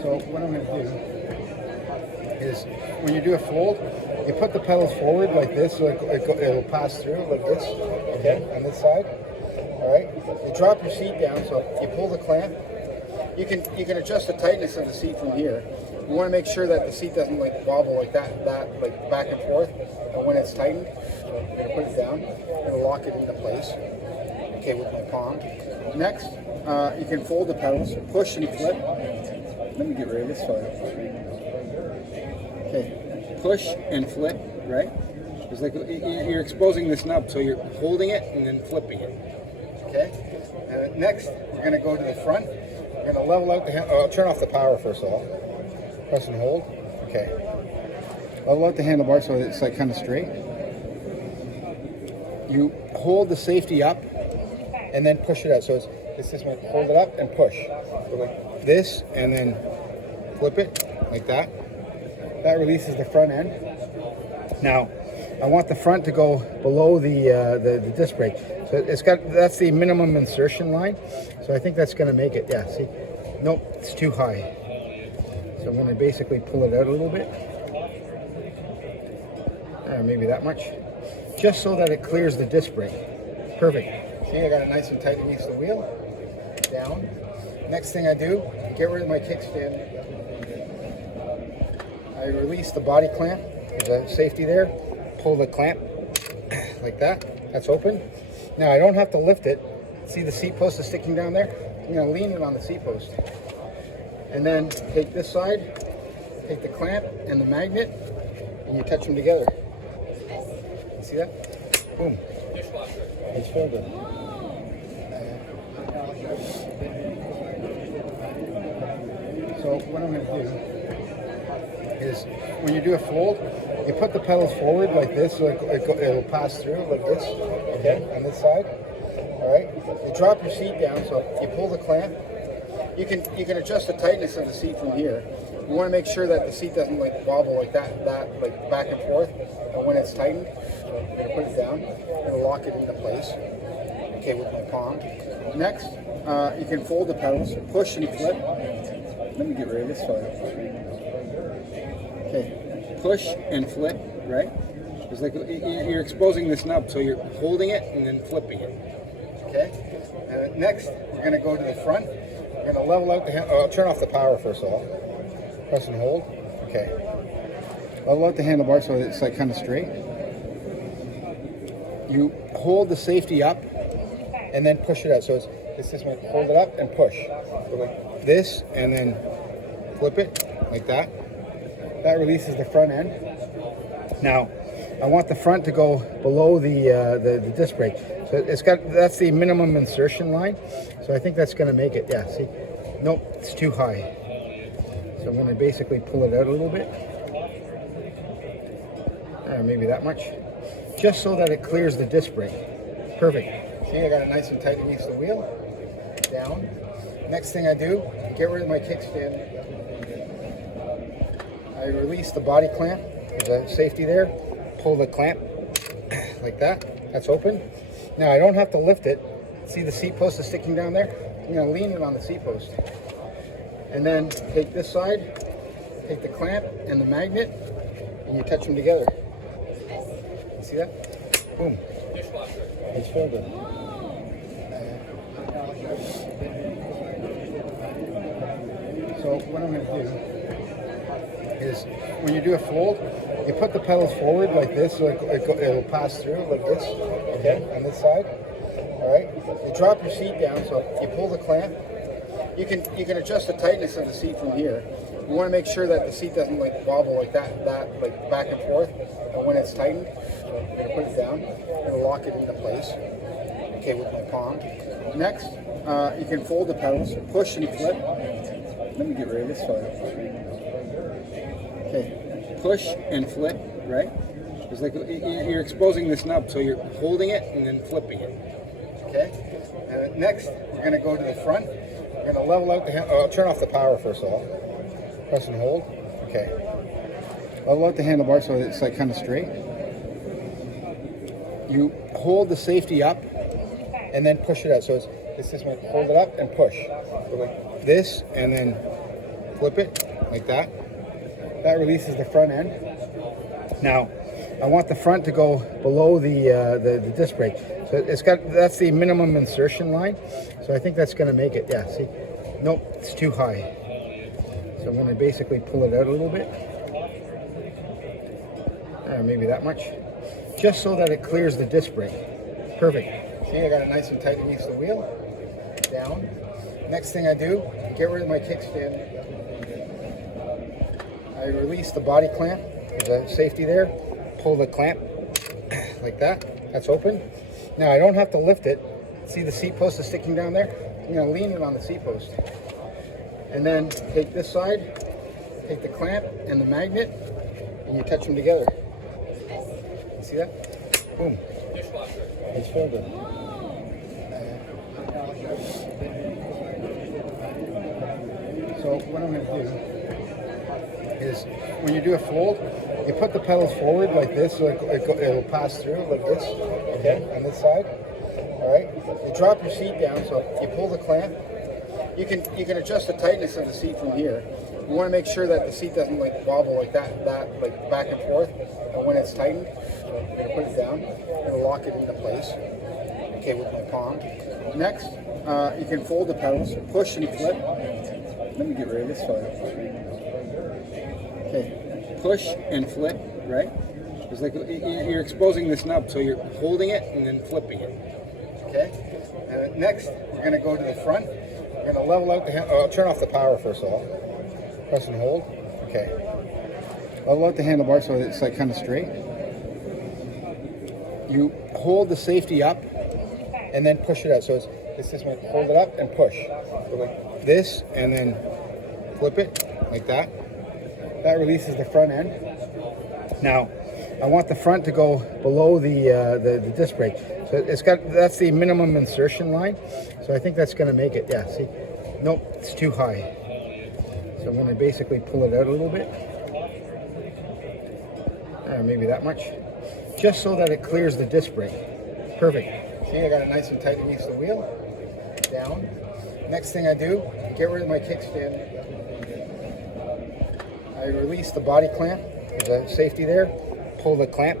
So what I'm going to do is, when you do a fold, you put the pedals forward like this, so it'll pass through like this, okay, on this side. All right. You drop your seat down, so you pull the clamp. You can adjust the tightness of the seat from here. You want to make sure that the seat doesn't like wobble like that like back and forth. And when it's tightened, I'm going to put it down and lock it into place. Okay, with my palm. Next, you can fold the pedals, push and flip. Let me get rid of this file. Okay, push and flip, right? It's like you're exposing this nub, so you're holding it and then flipping it. Okay. Next, we're going to go to the front. We're going to level out the hand. I'll turn off the power first of all. Press and hold. Okay. Level out the handlebar so it's like kind of straight. You hold the safety up and then push it out. So it's this one. Hold it up and push. So like this, and then flip it like that. That releases the front end. Now, I want the front to go below the disc brake. So that's the minimum insertion line. So I think that's going to make it. Yeah. See, nope, it's too high. So I'm going to basically pull it out a little bit. Maybe that much. Just so that it clears the disc brake. Perfect. See, I got it nice and tight against the wheel. Down. Next thing I do, get rid of my kickstand. I release the body clamp. There's a safety there. Pull the clamp like that. That's open. Now I don't have to lift it. See the seat post is sticking down there? I'm going to lean it on the seat post. And then take this side, take the clamp and the magnet, and you touch them together. See that? Boom. It's folded. So what I'm going to do is, when you do a fold, you put the pedals forward like this, so it'll pass through like this, okay, on this side. All right. You drop your seat down, so you pull the clamp. You can adjust the tightness of the seat from here. You want to make sure that the seat doesn't like wobble like that like back and forth. And when it's tightened, I'm going to put it down and lock it into place. Okay, with my palm. Next, you can fold the pedals, push and flip. Let me get rid of this file. Okay, push and flip, right? It's like you're exposing this nub, so you're holding it and then flipping it. Okay. Next, we're going to go to the front. We're going to level out the hand. I'll turn off the power first of all. Press and hold. Okay. Level out the handlebar so it's like kind of straight. You hold the safety up and then push it out. So it's this one. Hold it up and push. So like this, and then flip it like that. That releases the front end. Now, I want the front to go below the disc brake. So that's the minimum insertion line. So I think that's going to make it. Yeah. See, nope, it's too high. So I'm going to basically pull it out a little bit. Maybe that much. Just so that it clears the disc brake. Perfect. See, I got it nice and tight against the wheel. Down. Next thing I do, get rid of my kickstand. I release the body clamp. There's a safety there. Pull the clamp like that. That's open. Now I don't have to lift it. See the seat post is sticking down there? I'm going to lean it on the seat post. And then take this side, take the clamp and the magnet, and you touch them together. See that? Boom. It's folded. So what I'm going to do is, when you do a fold, you put the pedals forward like this, so it'll pass through like this, okay, on this side. All right. You drop your seat down, so you pull the clamp. You can adjust the tightness of the seat from here. You want to make sure that the seat doesn't like wobble like that like back and forth. And when it's tightened, I'm going to put it down and lock it into place. Okay, with my palm. Next, you can fold the pedals, push and flip. Let me get rid of this file. Okay, push and flip, right? It's like you're exposing this nub, so you're holding it and then flipping it. Okay. Next, we're going to go to the front. We're going to level out the hand. I'll turn off the power first of all. Press and hold. Okay. Level out the handlebar so it's like kind of straight. You hold the safety up and then push it out. So It's this one. Hold it up and push. So like this, and then flip it like that. That releases the front end. Now, I want the front to go below the disc brake. So that's the minimum insertion line. So I think that's going to make it. Yeah. See, nope, it's too high. So I'm going to basically pull it out a little bit. Maybe that much, just so that it clears the disc brake. Perfect. See, I got it nice and tight against the wheel. Down. Next thing I do, get rid of my kickstand. I release the body clamp. There's a safety there. Pull the clamp like that. That's open. Now I don't have to lift it. See the seat post is sticking down there? I'm going to lean it on the seat post. And then take this side, take the clamp and the magnet, and you touch them together. See that? Boom. It's folded. So what I'm going to do is, when you do a fold, you put the pedals forward like this, so it'll pass through like this, okay, on this side. All right. You drop your seat down, so you pull the clamp. You can adjust the tightness of the seat from here. You want to make sure that the seat doesn't like wobble like that like back and forth. And when it's tightened, I'm going to put it down and lock it into place. Okay, with my palm. Next, you can fold the pedals, push and flip. Let me get rid of this file. Okay, push and flip, right? It's like you're exposing this nub, so you're holding it and then flipping it. Okay. Next, we're going to go to the front. We're going to level out the hand. I'll turn off the power first of all. Press and hold. Okay. Level out the handlebar so it's like kind of straight. You hold the safety up and then push it out. So it's this one. Hold it up and push. So like this, and then flip it like that. That releases the front end. Now, I want the front to go below the disc brake. So that's the minimum insertion line. So I think that's going to make it. Yeah. See, nope, it's too high. So I'm going to basically pull it out a little bit. Maybe that much, just so that it clears the disc brake. Perfect. See, I got it nice and tight against the wheel. Down. Next thing I do, get rid of my kickstand. I release the body clamp. There's a safety there. Pull the clamp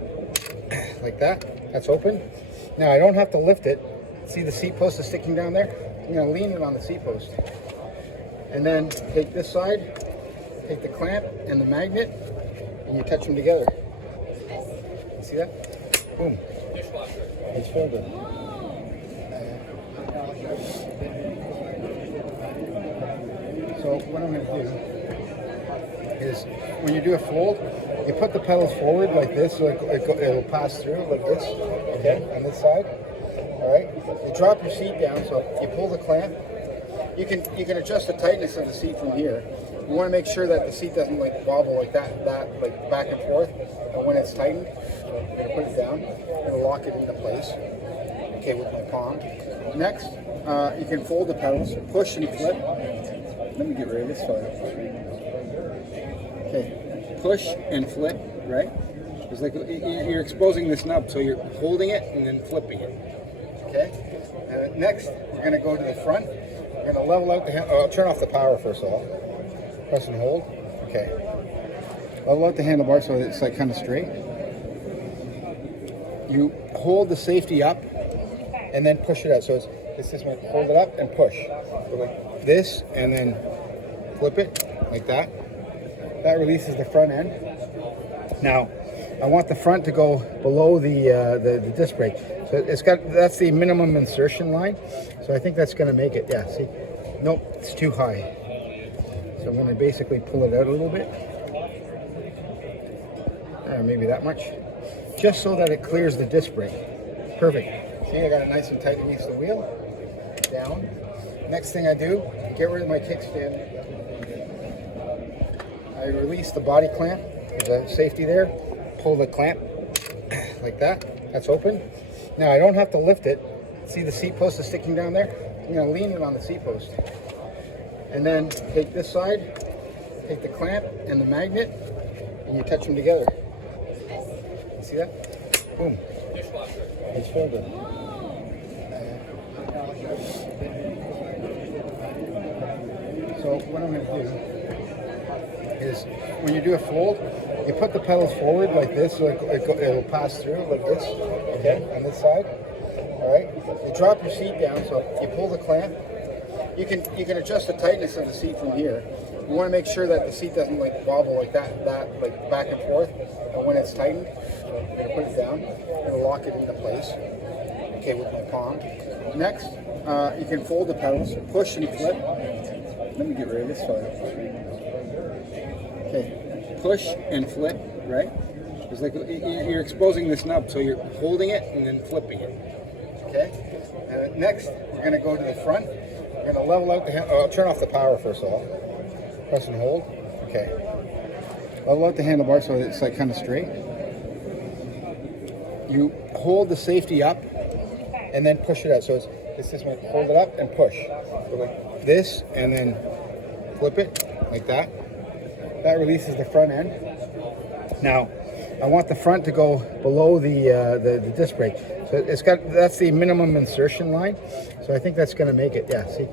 like that. That's open. Now I don't have to lift it. See the seat post is sticking down there? I'm going to lean it on the seat post. And then take this side, take the clamp and the magnet, and you touch them together. See that? Boom. It's folded. So what I'm going to do is, when you do a fold, you put the pedals forward like this, so it'll pass through like this, okay, on this side. All right. You drop your seat down, so you pull the clamp. You can adjust the tightness of the seat from here. You want to make sure that the seat doesn't like wobble like that like back and forth. And when it's tightened, I'm going to put it down and lock it into place. Okay, with my palm. Next, you can fold the pedals, push and flip. Let me get rid of this file. Okay, push and flip, right? It's like you're exposing this nub, so you're holding it and then flipping it. Okay. Next, we're going to go to the front. We're going to level out the hand. I'll turn off the power first of all. Press and hold. Okay. Level out the handlebar so it's like kind of straight. You hold the safety up and then push it out. So it's this one. Hold it up and push. So like this, and then flip it like that. That releases the front end. Now, I want the front to go below the disc brake. So that's the minimum insertion line. So I think that's going to make it. Yeah. See, nope, it's too high. So I'm going to basically pull it out a little bit. Maybe that much, just so that it clears the disc brake. Perfect. See, I got it nice and tight against the wheel. Down. Next thing I do, get rid of my kickstand. I release the body clamp. There's a safety there. Pull the clamp like that. That's open. Now I don't have to lift it. See the seat post is sticking down there? I'm going to lean it on the seat post. And then take this side, take the clamp and the magnet, and you touch them together. See that? Boom. It's folded. So what I'm going to do is when you do a fold, you put the pedals forward like this, so it'll pass through like this, okay, on this side. All right. You drop your seat down, so you pull the clamp. You can adjust the tightness of the seat from here. You want to make sure that the seat doesn't like wobble like that like back and forth. And when it's tightened, so I'm going to put it down and lock it into place. Okay, with my palm. Next, you can fold the pedals, push and flip. Let me get rid of this file. Okay, push and flip, right? It's like you're exposing this nub, so you're holding it and then flipping it. Okay. Next, we're going to go to the front. We're going to level out the hand. I'll turn off the power first of all. Press and hold. Okay. Level out the handlebar so it's like kind of straight. You hold the safety up and then push it out. So it's this one. Hold it up and push. So like this, and then flip it like that. That releases the front end. Now, I want the front to go below the disc brake. So that's the minimum insertion line. So I think that's going to make it. Yeah. See,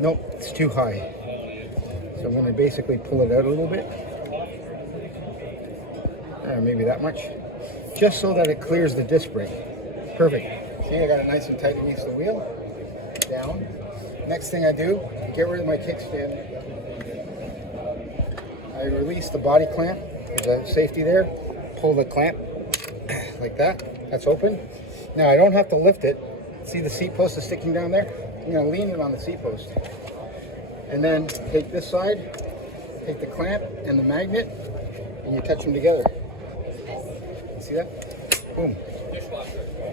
nope, it's too high. So I'm going to basically pull it out a little bit. Maybe that much. Just so that it clears the disc brake. Perfect. See, I got it nice and tight against the wheel. Down. Next thing I do, get rid of my kickstand. I release the body clamp. There's a safety there. Pull the clamp like that. That's open. Now I don't have to lift it. See the seat post is sticking down there? I'm going to lean it on the seat post. And then take this side, take the clamp and the magnet, and you touch them together. See that? Boom.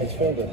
It's folded.